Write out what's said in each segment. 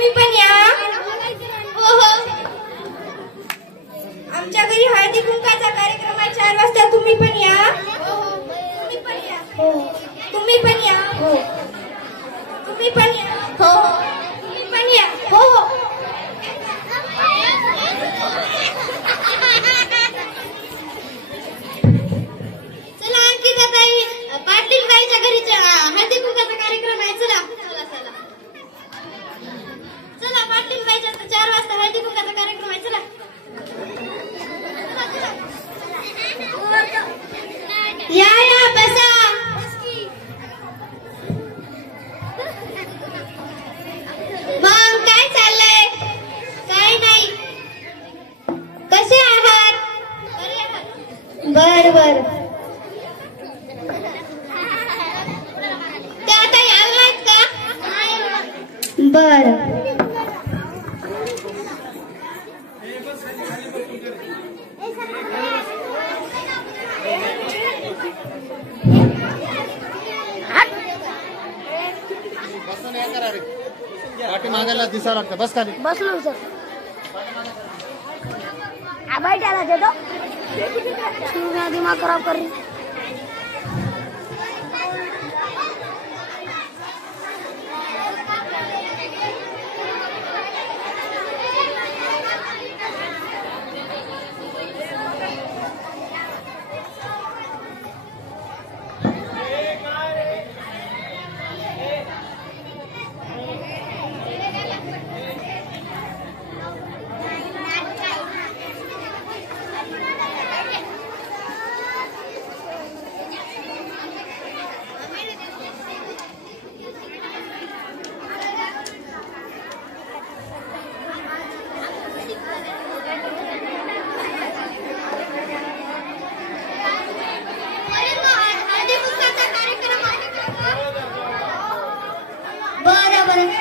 तुम्ही पण या. हो हो. आमच्या घरी हळदी कुंकाचा कार्यक्रम आहे 4 वाजता. तुम्ही पण या. हो हो. तुम्ही पण या. हो. तुम्ही पण या. हो. तुम्ही पण या. हो. तुम्ही पण या. हो हो. चला अंकिता ताई, पाटील बाईच्या घरी हळदी कुंकाचा कार्यक्रम आहे. चला चला चला चला. पाटील बाईच्या 4 वाजता हळदी कुंकाचा कार्यक्रम आहे. चला. या या बसा. मग काय चाललंय? काय नाही. कसे आहात? बर बर. ते आता यायला नाहीत का? बर. पाठी मागायला दिसायला लागतं. बस खाली. बसलो सर. बैठायला देतो. दिमाग खराब कर रही.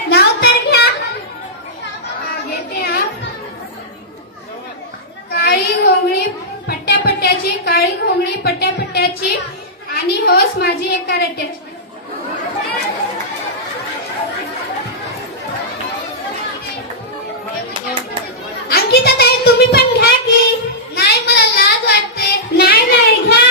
नाव तर घ्या. घेते हा. काळी घोंगडी पट्ट्यापट्ट्याची, काळी घोंगडी पट्ट्यापट्ट्याची आणि होस माझी एका रट्ट्याची. अंकिता ताई तुम्ही पण घ्या की. नाही मला लाज वाटते. नाही नाही घ्या.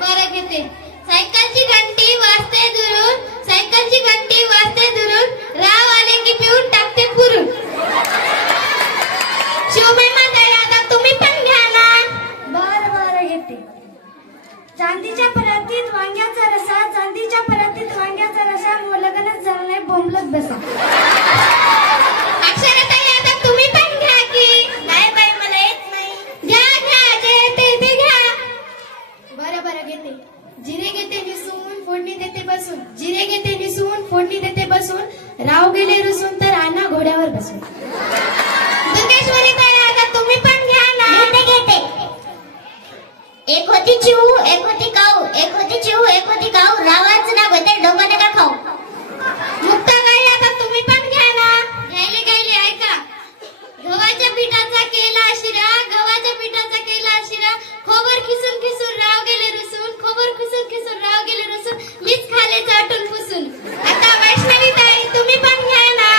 बरं घेते. सायकलची घंटी वाजते दुरून, सायकलची घंटी वाजते दुरून, राव आले की पिऊन टाकते पुरून. शिवबाई ताई आता तुम्ही पण घ्या ना. बर बर घेते. चांदीच्या परातीत वांग्याचा रसा, चांदीच्या परातीत वांग्याचा रसा, लग्नच झालं नाही बोंबलत बसा. अक्षराताई आता तुम्ही पण घ्या की. नाही बाई मला येत नाही. घ्या घ्या. जे येते ते घ्या. बरं बरं घेते. जिरे घेते निसून, फोडणी देते बसून, जिरे घेते निसून, फोडणी देते बसून, राव गेले रुसून तर आणा घोड्यावर बसून. दुर्गेश्वरी ताई आता तुम्ही पण घ्या ना. घेते घेते. एक होती चिऊ, एक होती काऊ, एक होती चिऊ, एक होती काऊ, रावाचं नाव होते डोंगर नका खाऊ. मुक्ता ताई आता तुम्ही पण घ्या ना. घ्यायले घ्यायले ऐका. गव्हाच्या पिठाचा केला शिरा, गव्हाच्या पिठाचा केला शिरा, खोबर खिसून खिसून राव गेले रुसून, खोबर खिसून खिसून राव गेले रुसून, मीच खाले चाटून पुसून. आता वैष्णवी ताई तुम्ही पण घ्या ना.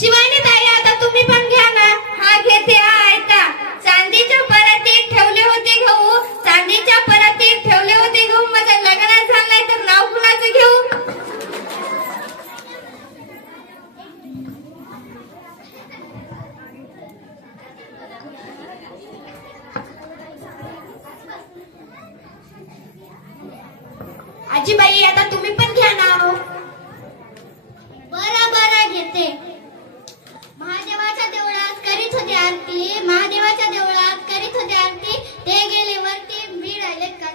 शिवानी ताई आता तुम्ही पण घ्या ना. हा घेते हा ऐका. चांदीच्या परातीत ठेवले होते गहू, चांदीच्या परातीत ठेवले होते गहू, माझं लग्न झालंय तर नाव कुणाचं घेऊ. आजीबाई आता तुम्ही पण घ्या ना. बरं बरं घेते. महादेवाच्या देवळात करीत होती आरती, महादेवाच्या देवळात करीत होती आरती, ते गेले वरती मी राहिले का.